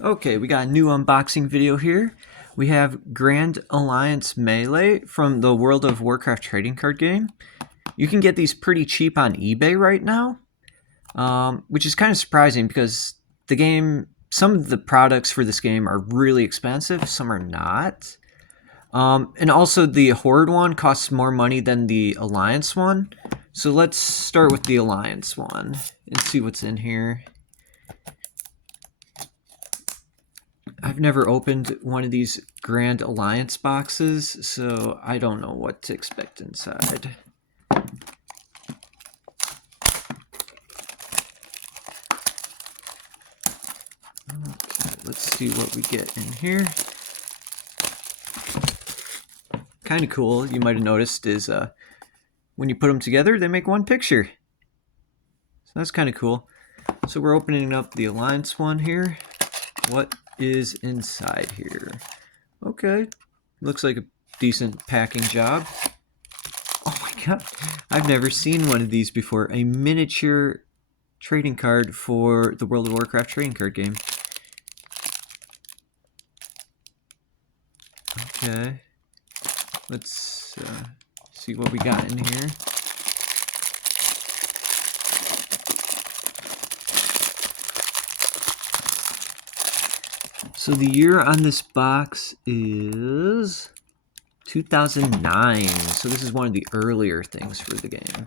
Okay, we got a new unboxing video here. We have Grand Alliance Melee from the World of Warcraft trading card game. You can get these pretty cheap on eBay right now, which is kind of surprising because some of the products for this game are really expensive, some are not. And also the Horde one costs more money than the Alliance one. So let's start with the Alliance one and see what's in here. I've never opened one of these Grand Alliance boxes, so I don't know what to expect inside. Okay, let's see what we get in here. Kind of cool, you might have noticed, is when you put them together, they make one picture. So that's kind of cool. So we're opening up the Alliance one here. What is inside here? Okay, looks like a decent packing job. Oh my god, I've never seen one of these before. A miniature trading card for the World of Warcraft trading card game. Okay, let's see what we got in here. So the year on this box is 2009. So this is one of the earlier things for the game.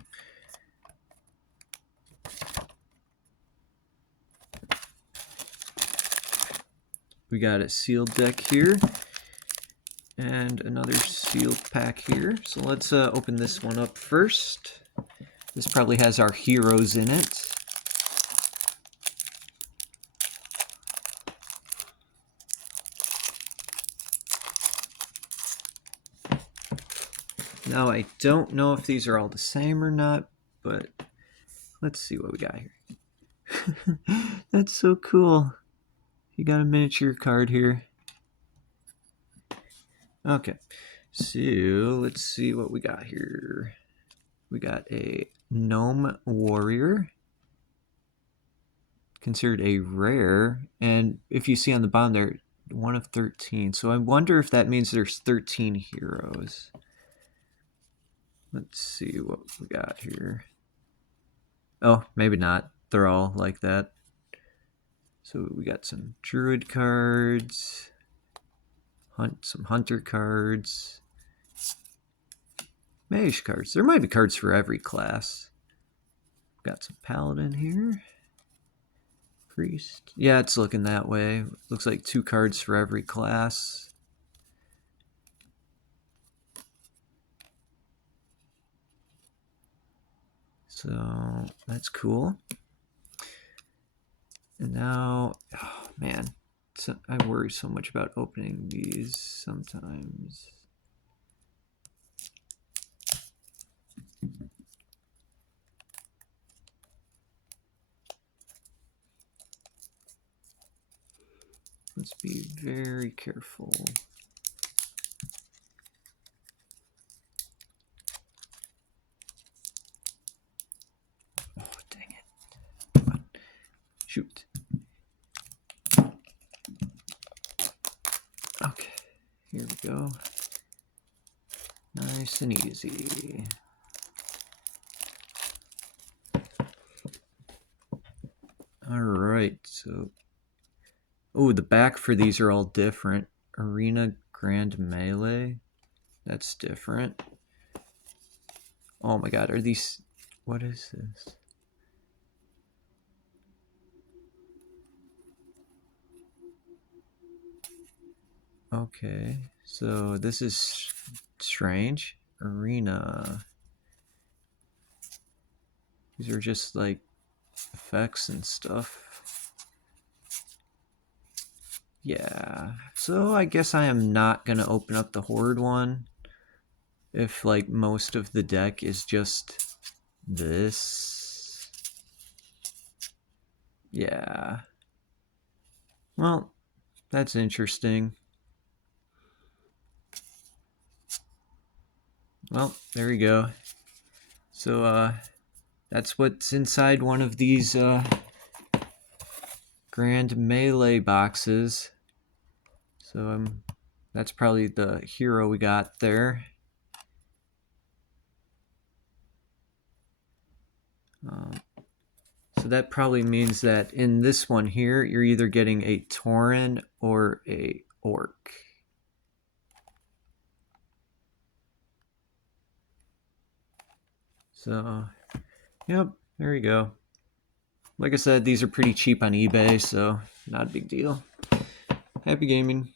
We got a sealed deck here and another sealed pack here. So let's open this one up first. This probably has our heroes in it. Now, I don't know if these are all the same or not, but let's see what we got here. That's so cool. You got a miniature card here. Okay, so let's see what we got here. We got a gnome warrior, considered a rare, and if you see on the bottom there, 1 of 13. So I wonder if that means there's 13 heroes. Let's see what we got here. Oh, maybe not. They're all like that. So we got some druid cards, some hunter cards, mage cards. There might be cards for every class. Got some paladin here. Priest. Yeah, it's looking that way. Looks like 2 cards for every class. So that's cool. And now, oh man, I worry so much about opening these sometimes. Let's be very careful. Oh, dang it. Come on. Shoot. Okay, here we go. Nice and easy. Alright, so... oh, the back for these are all different. Arena Grand Melee. That's different. Oh my god, are these... what is this? Okay, so this is strange. Arena. These are just like effects and stuff. Yeah, so I guess I am not gonna open up the Horde one if like most of the deck is just this. Yeah. Well, that's interesting. Well, there we go. So that's what's inside one of these Grand Melee boxes. So that's probably the hero we got there. So that probably means that in this one here, you're either getting a Tauren or a Orc. So, yep, there you go. Like I said, these are pretty cheap on eBay, so not a big deal. Happy gaming.